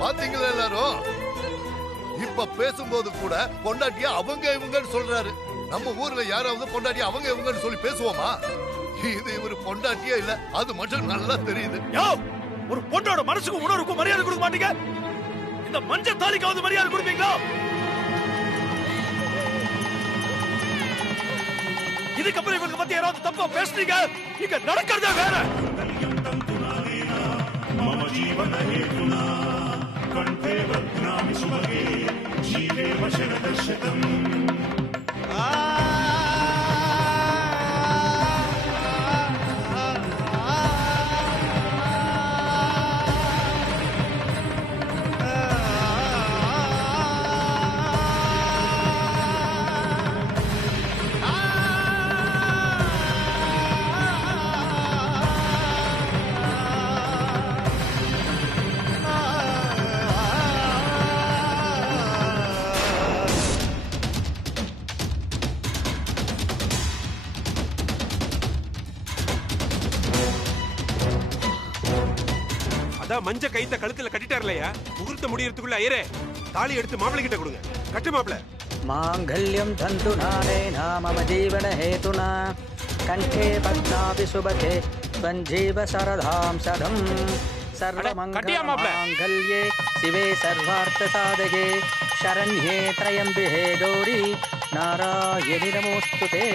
பாத்தீங்களா எல்லாரும்? இப்ப பேசும்போது கூட பொண்டாட்டியா அவங்க இவங்கன்னு சொல்றாரு. நம்ம ஊர்ல யாராவது பொண்டாட்டி அவங்க இவங்கன்னு சொல்லி பேசுவோமா? இது இவரு பொண்டாட்டியே இல்ல, அது மட்டும் நல்லா தெரியுது. ஒரு பொண்ணோட மனசுக்கும் உணர்வுக்கும் மரியாதை கொடுக்க மாட்டீங்க. இந்த மஞ்சள் தாலிக்காவது மரியாதை கொடுப்பீங்களா? இதுக்கப்புறம் இவங்க பத்தி யாராவது தப்பா பேசுறீங்க, இங்க நடக்கிறதே வேற. மஞ்ச கைத்த கழுத்துல கட்டிட்டார்லையா, முகூர்த்த முடியறதுக்குள்ள ஐயரே தாலி எடுத்து மாப்பிள்ளை கிட்ட கொடுங்க. கட்டு மாப்பிள்ளை. மாங்கல்யம் தந்து நானேனா மம ஜீவன ஹேதுனா கண்டே பத்மாபி சுபதே ஸ்வஞ்சீவ சரதாம் சதம் சர்வமங்கல்யே சிவே சர்வார்த்த சாதகே சரண்யே த்ரயம்பிஹே கௌரி நாராயணி நமோஸ்துதே.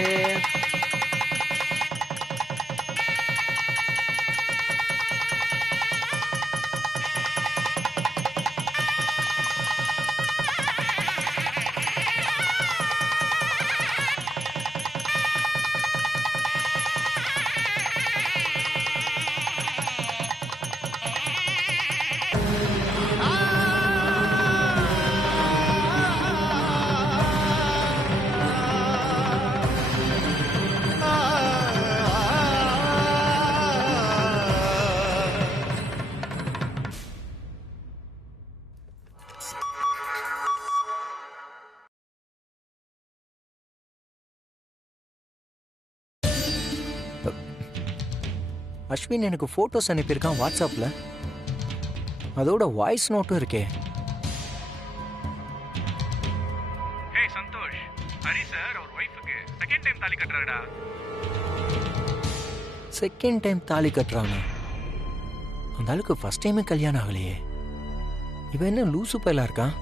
அஸ்வின் எனக்கு போட்டோஸ் அனுப்பியிருக்கான் வாட்ஸ்அப்ல. அதோட வாய்ஸ் நோட்டும் இருக்கே. ஹே சந்தோஷ், ஹரி சார் அவர் வைஃப்க்கு செகண்ட் டைம் தாலி கட்டறாடா. செகண்ட் டைம் தாலி கட்டுறாங்க? அந்த ஆளுக்கு ஃபர்ஸ்ட் டைமே கல்யாணம் ஆகலையே. இவன் என்ன லூசு பையலா இருக்கான்?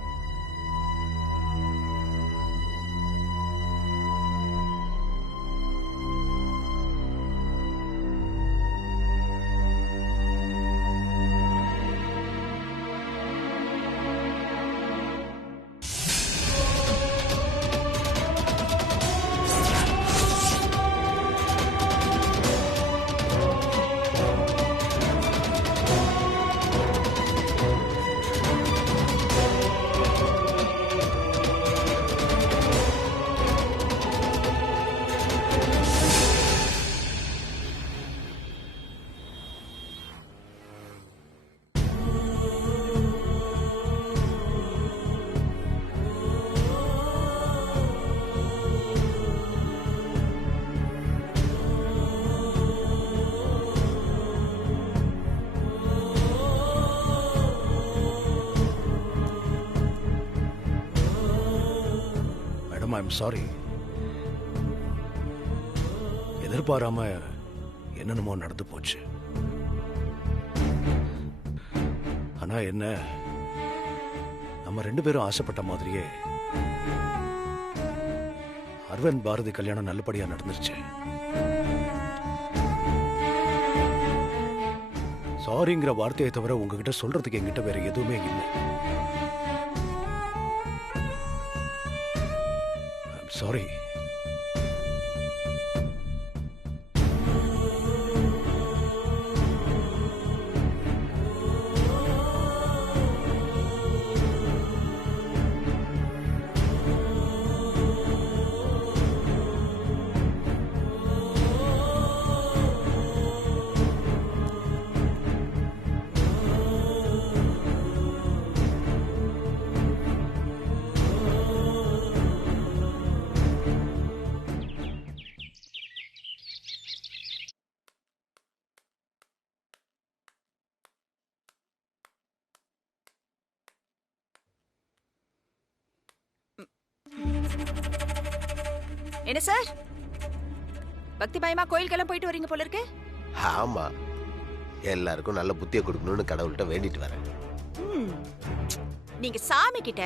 I'm sorry. எதிர்பாராம என்னென்னமோ நடந்து போச்சு. ஆனா என்ன, நம்ம ரெண்டு பேரும் ஆசைப்பட்ட மாதிரியே அரவிந்த் பாரதி கல்யாணம் நல்லபடியா நடந்துருச்சு. சாரிங்கிற வார்த்தையை தவிர உங்ககிட்ட சொல்றதுக்கு என்கிட்ட வேற எதுவுமே இல்லை. சாரி. என்ன சார், பக்தி பயமா கோயிலுக்கெல்லாம் போயிட்டு வரீங்க போல இருக்கு? ஆமா, எல்லாருக்கும் நல்ல புத்தியை கொடுக்கணும்னு கடவுள்கிட்ட வேண்டிட்டு வரேன். நீங்க சாமி கிட்ட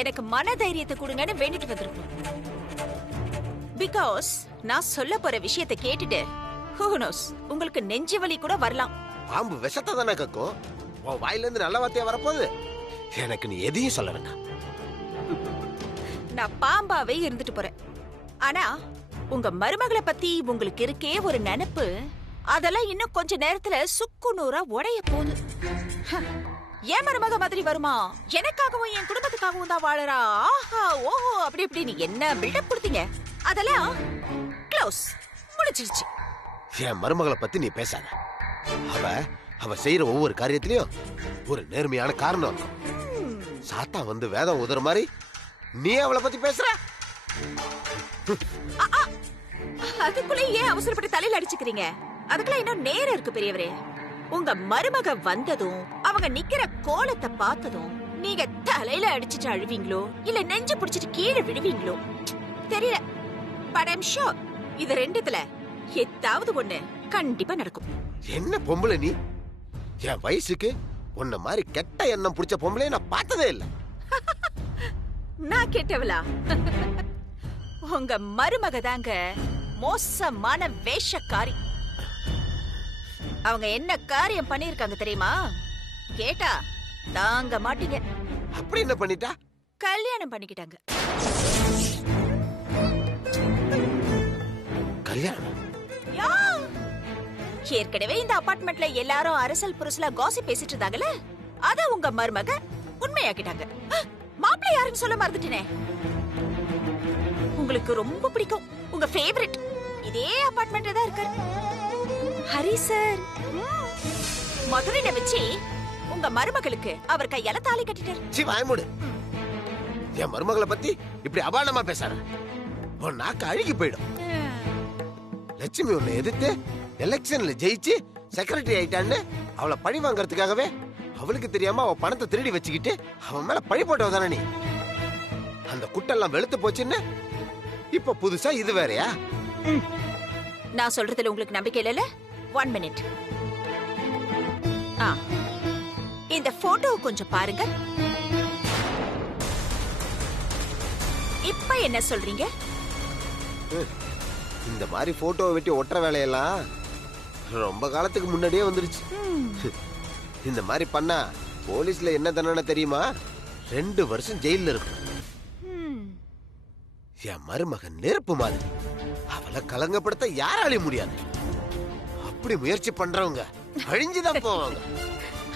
எனக்கு மன தைரியத்தை கொடுங்கன்னு வேண்டிட்டு வந்திருக்கணும். பிகாஸ் நான் சொல்ல போற விஷயத்தை கேட்டுட்டு who knows, உங்களுக்கு நெஞ்சு வலி கூட வரலாம். பாம்பு விஷத்தை தானே கக்கும், உன் வாயில இருந்து நல்ல வார்த்தையா வரப்போகுது. எனக்கு நீ எதையும் சொல்ல வேண்டாம். நான் பாம்பாவே இருந்துட்டு போறேன். ஆனா உங்க மருமகளை பத்தி உங்களுக்கு இருக்கே ஒரு நினைப்பு, அதெல்லாம் இன்னும் கொஞ்ச நேரத்துல சுக்கு நூறா உடைய போகுது. ஏன் மருமக மாதிரி வருமா? எனக்காகவும் என் குடும்பத்துக்காகவும் தான் வாழறா. ஆஹா ஓஹோ அப்படி இப்படி நீ என்ன பில்டப் கொடுத்தீங்க, அதெல்லாம் க்ளோஸ், முடிச்சிருச்சு. என் மருமகளை பத்தி நீ பேசாத. அவ செய்யற ஒவ்வொரு காரியத்திலயும் ஒரு நேர்மையான காரணம் இருக்கும். சாத்தா வந்து வேதம் உதற மாதிரி நீ அவளை பத்தி பேசுற. அதுக்குள்ள ஏன் அவசரப்பட்டு தலையில அடிச்சுக்கிறீங்க? அதுக்கெல்லாம் இன்னும் நேரம் இருக்கு பெரியவரே. உங்க மருமக வந்ததும் அவங்க நிக்கிற கோலத்தை பார்த்ததும் நீங்க தலையில அடிச்சுட்டு அழுவீங்களோ இல்ல நெஞ்சு பிடிச்சிட்டு கீழே விழுவீங்களோ தெரியல. பட் ஐம் ஷூர் இது ரெண்டுத்துல ஏதாவது ஒண்ணு கண்டிப்பா நடக்கும். என்ன பொம்பளை நீ? என் வயசுக்கு உன்ன மாதிரி கெட்ட எண்ணம் பிடிச்ச பொம்பளை நான் பார்த்ததே இல்ல. நான் கேட்டவளா? உங்க மருமக தாங்க மோசமான வேஷக்காரி. அவங்க என்ன காரியம் பண்ணிருக்காங்க தெரியுமா? கேட்டா தாங்க மாட்டீங்க. அப்படி என்ன பண்ணிட்டா? கல்யாணம் பண்ணிக்கிட்டாங்க. கல்யாணம்? ஏற்கனவே இந்த அபார்ட்மெண்ட்ல எல்லாரும் அரசல் புரசலா காசிப் பேசிட்டு இருந்தாங்கல்ல, அத உங்க மருமக உண்மையாக்கிட்டாங்க. மாப்பிள்ளை யாருன்னு சொல்ல மறந்துட்டேனே. உங்களுக்கு ரொம்ப பிடிக்கும், உங்க ஃபேவரட், இதே அபார்ட்மெண்ட்ல தான் இருக்காரு ஹரி சார். மதுரையில வச்சு உங்க மருமகளுக்கு அவர் கையால தாலி கட்டிட்டாரு. சி வாய்மூடு. என் மருமகளை பத்தி இப்படி அபாண்டமா பேசாத. உன் நாக்கு அழுகி போயிடும். லட்சுமி உன்னை எதிர்த்து எலெக்ஷன்ல ஜெயிச்சு செக்ரட்டரி ஆயிட்டான்னு அவளை பழி வாங்கறதுக்காகவே அவளுக்கு தெரியாம அவ பணத்தை திருடி வச்சுக்கிட்டு அவன் மேல பழி போட்டவதானே நீ. அந்த குட்டெல்லாம் வெளுத்து போச்சுன்னு இப்ப புதுசா இது வேறயா? நான் சொல்றதுல உங்களுக்கு நம்பிக்கை இல்லல? 1 minute. இந்த போட்டோ கொஞ்சம் பாருங்க. இப்ப என்ன சொல்றீங்க? இந்த மாதிரி போட்டோவை வெட்டி ஒட்டுற வேலையெல்லாம் ரொம்ப காலத்துக்கு முன்னாடியே வந்துருச்சு. இந்த மாதிரி பண்ணா போலீஸ்ல என்ன தண்டனை தெரியுமா? 2 வருஷம் ஜெயில இருக்கும். என் மருமகன் நெருப்பு மாதிரி, அவளை கலங்கப்படுத்த யாராலையும் முடியாது. அப்படி முயற்சி பண்றவங்க அழிஞ்சுதான் போவாங்க.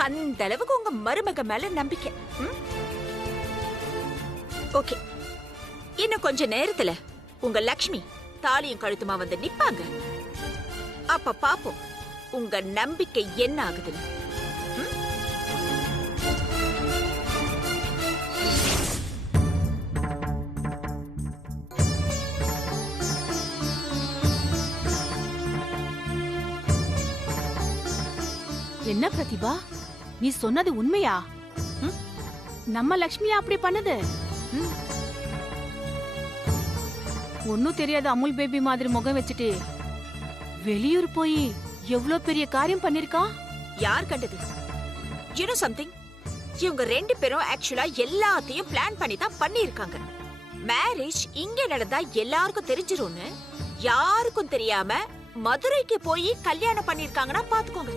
அந்த அளவுக்கு உங்க மருமக மேல நம்பிக்கை. ஓகே, இன்னும் கொஞ்ச நேரத்துல உங்க லக்ஷ்மி தாலியும் கழுத்துமா வந்து நிப்பாங்க. அப்ப பாப்போம் உங்க நம்பிக்கை என்ன ஆகுதுன்னு. என்ன பிரதிபா, நீ சொன்னது உண்மையா? நம்ம லக்ஷ்மியா அப்படி பண்ணது? ஒன்னும் தெரியாத அமுல் பேபி மாதிரி முகம் வச்சுட்டு வெளியூர் போய் எவ்வளவு பெரிய காரியம் பண்ணிருக்கா. யார் கண்டது? You know something? இவங்க 2 பேரும் ஆக்சுவலா எல்லாத்தையும் பிளான் பண்ணி தான் பண்ணிருக்காங்க. மேரேஜ் இங்க நடந்தா எல்லாருக்கும் தெரிஞ்சிரும்னு யாருக்கும் தெரியாம மதுரைக்கு போய் கல்யாணம் பண்ணிருக்காங்கன்னா பாத்துக்கோங்க.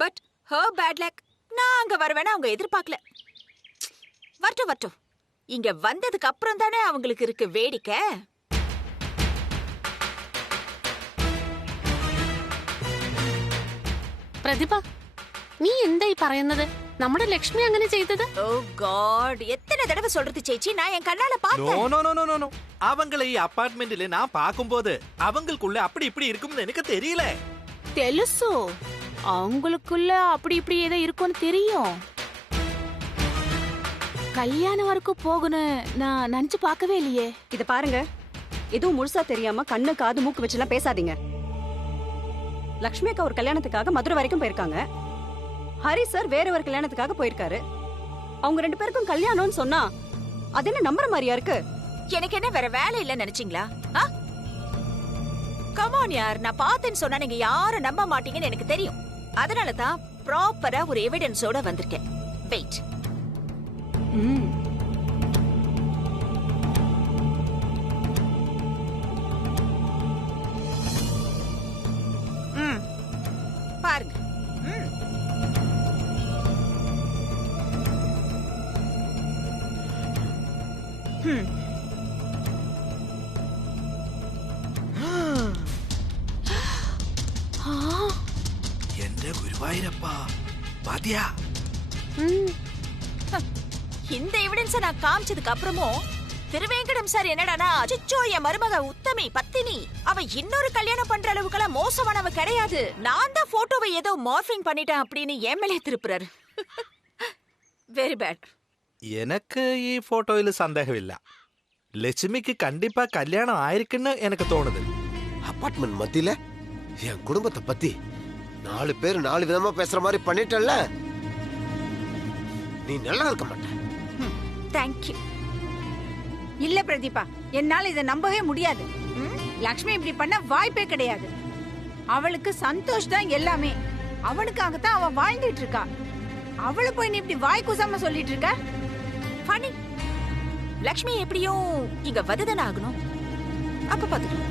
But her bad luck. நான் அங்க வருவேன்னு அவங்க எதிர்பார்க்கல. வரட்டும். இங்க வந்ததுக்கு அப்புறம் தானே அவங்களுக்கு இருக்கு வேடிக்கை. പ്രതിഭ, നീ എന്തായി പറയുന്നത്? നമ്മുടെ ലക്ഷ്മി അങ്ങനെ ചെയ്തത്? ஓ காட், எத்தனை தடவை சொல்றது சேச்சி, நான் என் கண்ணால பார்த்தேன். நோ. அவங்களை அபார்ட்மெண்ட்ல நான் பாக்கும்போது அவங்களுக்குள்ள அப்படி இப்படி இருக்கும்னு எனக்கு தெரியல. తెలుసు, அவங்களுக்குள்ள அப்படி இப்படி ஏதோ இருக்கும்னு தெரியும். கல்யாணம் வரைக்கும் போகணும் நான் நினைச்சு பார்க்கவே இல்லையே. இத பாருங்க, எதுவும் முழுசா தெரியாம கண்ணு காது மூக்கு வச்சுலாம் பேசாதீங்க. லக்ஷ்மி அக்கா ஒரு கல்யாணத்துக்காக மதுரை வரைக்கும் போயிருக்காங்க. ஹரி சார் வேற ஒரு கல்யாணத்துக்காக போயிருக்காரு. அவங்க 2 பேருக்கும் கல்யாணம்னு சொன்னா அது என்ன நம்புற மாதிரியா இருக்கு? எனக்கு என்ன வேற வேலை இல்லைன்னு நினைச்சீங்களா? கமான் யார், நான் பார்த்தேன்னு சொன்னா நீங்க யாரும் நம்ப மாட்டீங்கன்னு எனக்கு தெரியும். அதனாலதான் ப்ராப்பரா ஒரு எவிடன்ஸோட வந்திருக்கேன். வெயிட். பாருங்க. എന്റെ ഗുരുവായൂരപ്പാ பாத்தியா? இந்த எவிடன்ஸ நான் காமிச்சதுக்கு அப்புறமும் திருவேங்கடம் சார் என்னடானா, அச்சோ என் மருமக உத்தமி பத்தினி, அவ இன்னொரு கல்யாணம் பண்ற அளவுக்கெல்லாம் மோசமானவ கிடையாது, நான் தான் போட்டோவை ஏதோ மார்பிங் பண்ணிட்டேன் அப்படின்னு என் மேலே திருப்புறாரு. Very bad. எனக்கு ഈ ഫോട്ടോയിൽ സന്ദേഹമില്ല. லட்சுமிக்கு கண்டிப்பா கல்யாணம் ஆயிருக்குன்னு எனக்கு தோணுது. அபார்ட்மெண்ட் மத்தியில என் குடும்பத்தை பத்தி 4 பேர் 4 விதமா பேசுற மாதிரி பண்ணிட்டல்ல, நீ நல்லா இருக்க மாட்ட. தேங்க்யூ. இல்ல பிரதீபா, என்னால இதை நம்பவே முடியாது. லக்ஷ்மி இப்படி பண்ண வாய்ப்பே கிடையாது. அவளுக்கு சந்தோஷ் தான் எல்லாமே. அவனுக்காகத்தான் அவ வாழ்ந்துட்டு இருக்கா. அவளை போய் நீ இப்படி வாய் கூசாம சொல்லிட்டு இருக்க. ஃபனி. லக்ஷ்மி எப்படியும் இங்க வந்துதானே ஆகணும். அப்ப பாத்துக்கலாம்.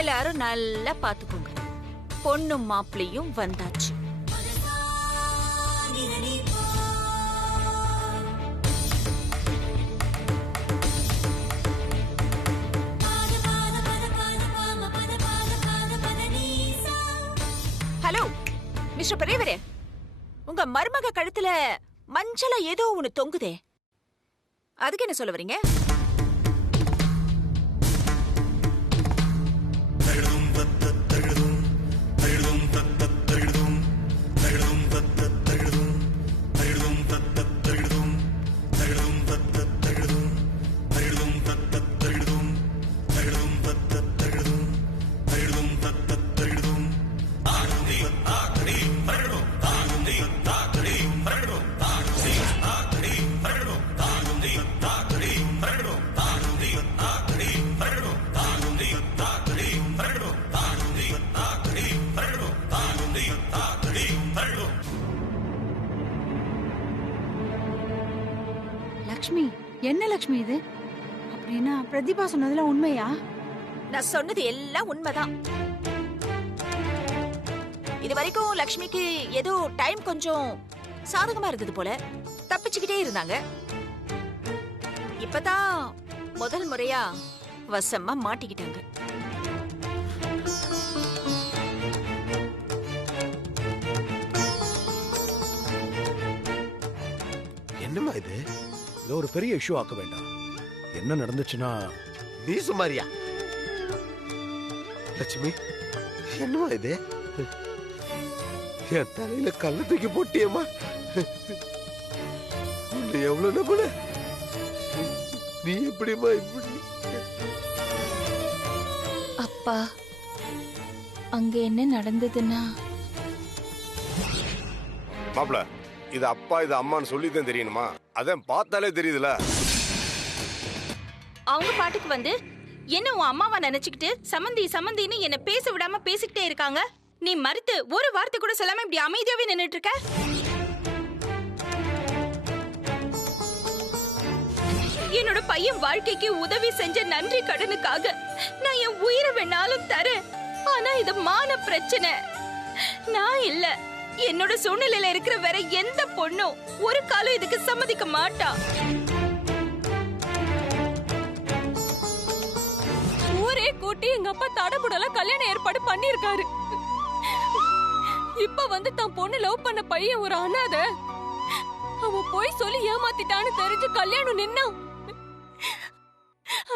எல்லாரும் நல்லா பாத்துக்கோங்க. பொண்ணும் மாப்பிளையும் வந்தாச்சு. ஹலோ மிஸ்டர் பெரியவரே, உங்க மருமக கழுத்துல மஞ்சளா ஏதோ ஒண்ணு தொங்குதே, அதுக்கு என்ன சொல்ல வரீங்க? லக்ஷ்மி, என்ன லக்ஷ்மி இது? அப்படின்னா பிரதீபா சொன்னதுல உண்மையா? நான் சொன்னது எல்லாம் உண்மைதான். இது வரைக்கும் லக்ஷ்மிக்கு ஏதோ டைம் கொஞ்சம் சாதகமா இருந்தது போல, தப்பிச்சுக்கிட்டே இருந்தாங்க. இப்பதான் முதல் முறையா வசமா மாட்டிக்கிட்டாங்க. என்னமா இது? இது ஒரு பெரிய இஷ்யூ ஆக்க வேண்டாம். என்ன நடந்துச்சுன்னா நீ சுமாரியா? லட்சுமி, என்னமா இது? என் தலையில கல்ல தூக்கி போட்டியம்மா. உன்னை எவ்வளவு நம்பல, நீ எப்படிமா இப்படி? அப்பா, அங்க என்ன நடந்ததுன்னா, மாப்ள, இது அப்பா இது அம்மான்னு சொல்லிதான் தெரியணுமா? அதான் பார்த்தாலே தெரியுதுல. அவங்க பாட்டுக்கு வந்து என்ன உன் அம்மாவா நினைச்சுக்கிட்டு சம்மந்தி சம்மந்தின்னு என்ன பேச விடாம பேசிக்கிட்டே இருக்காங்க. நீ மறுத்து ஒரு வார்த்தை கூட சொல்லாம இப்படி அமைதியாவே நின்னுட்டு இருக்க. என்னோட பையன் வாழ்க்கைக்கு உதவி செஞ்ச நன்றி கடனுக்காக நான் என் உயிரை வேணாலும் தரேன். ஆனா இது மான பிரச்சனை. நான் இல்ல, என்னோட சூழ்நிலையில இருக்கிற வேற எந்த பொண்ணும் ஒரு காலம் இதுக்கு சம்மதிக்க மாட்டா. ஊரே கூட்டி எங்க அப்பா தடபுடல கல்யாணம் ஏற்பாடு பண்ணிருக்காரு. இப்ப வந்து தான் பொண்ணு லவ் பண்ண பையன் ஒரு அனாத, அவன் போய் சொல்லி ஏமாத்திட்டான்னு தெரிஞ்சு கல்யாணம் நின்னா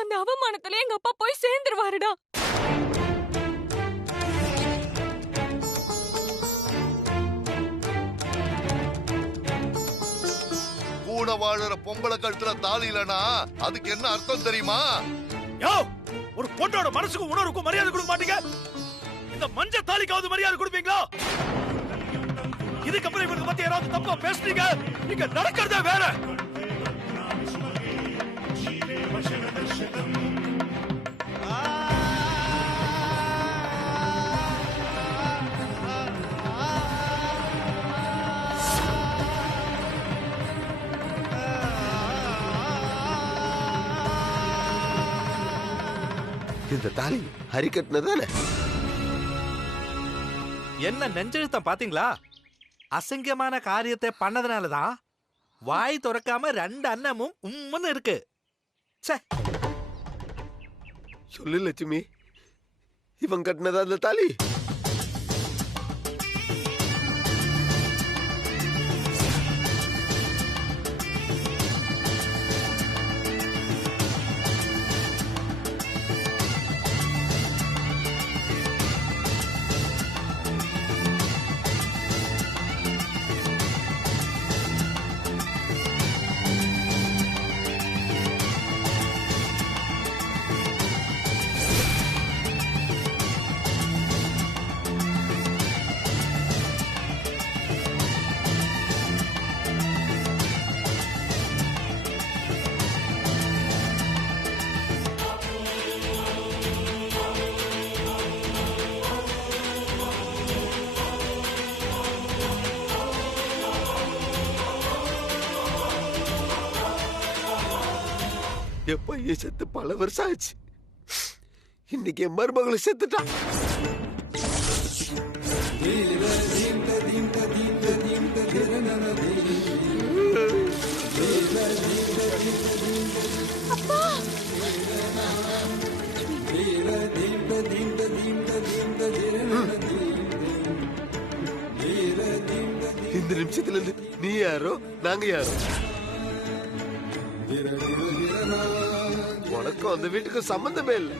அந்த அவமானத்துல எங்க அப்பா போய் சேர்ந்துருவாருடா. கூட வாழற பொம்பளை கழுத்துல தாலி இல்லனா அதுக்கு என்ன அர்த்தம் தெரியுமா? யோ, ஒரு பொண்ணோட மனசுக்கு உணர்வுக்கும் மரியாதை கொடுக்க மாட்டீங்க. இந்த மஞ்ச தாலிக்காவது மரியாதை கொடுப்பீங்களா? இதுக்கப்புறம் இவருக்கு பத்தி யாராவது தப்பா பேசுறீங்க, இங்க நடக்கிறதே வேற. இந்த தாலி ஹரி கட்டினதானே? என்ன நெஞ்செழுத்தம் பாத்தீங்களா? அசிங்கமான காரியத்தை பண்ணதுனாலதான் வாய் திறக்காம ரெண்டு அண்ணமும் உம்முன்னு இருக்கு. சொல்லு லட்சுமி, இவன் கட்டினதா அந்த தாலி? என் பையன் செத்து பல வருஷம் ஆச்சு. இன்னைக்கு என் மருமகளை செத்துட்டான். இந்த நிமிஷத்துல இருந்து நீ யாரோ நாங்க யாரோ. உனக்கும் அந்த வீட்டுக்கு சம்பந்தமே இல்லை.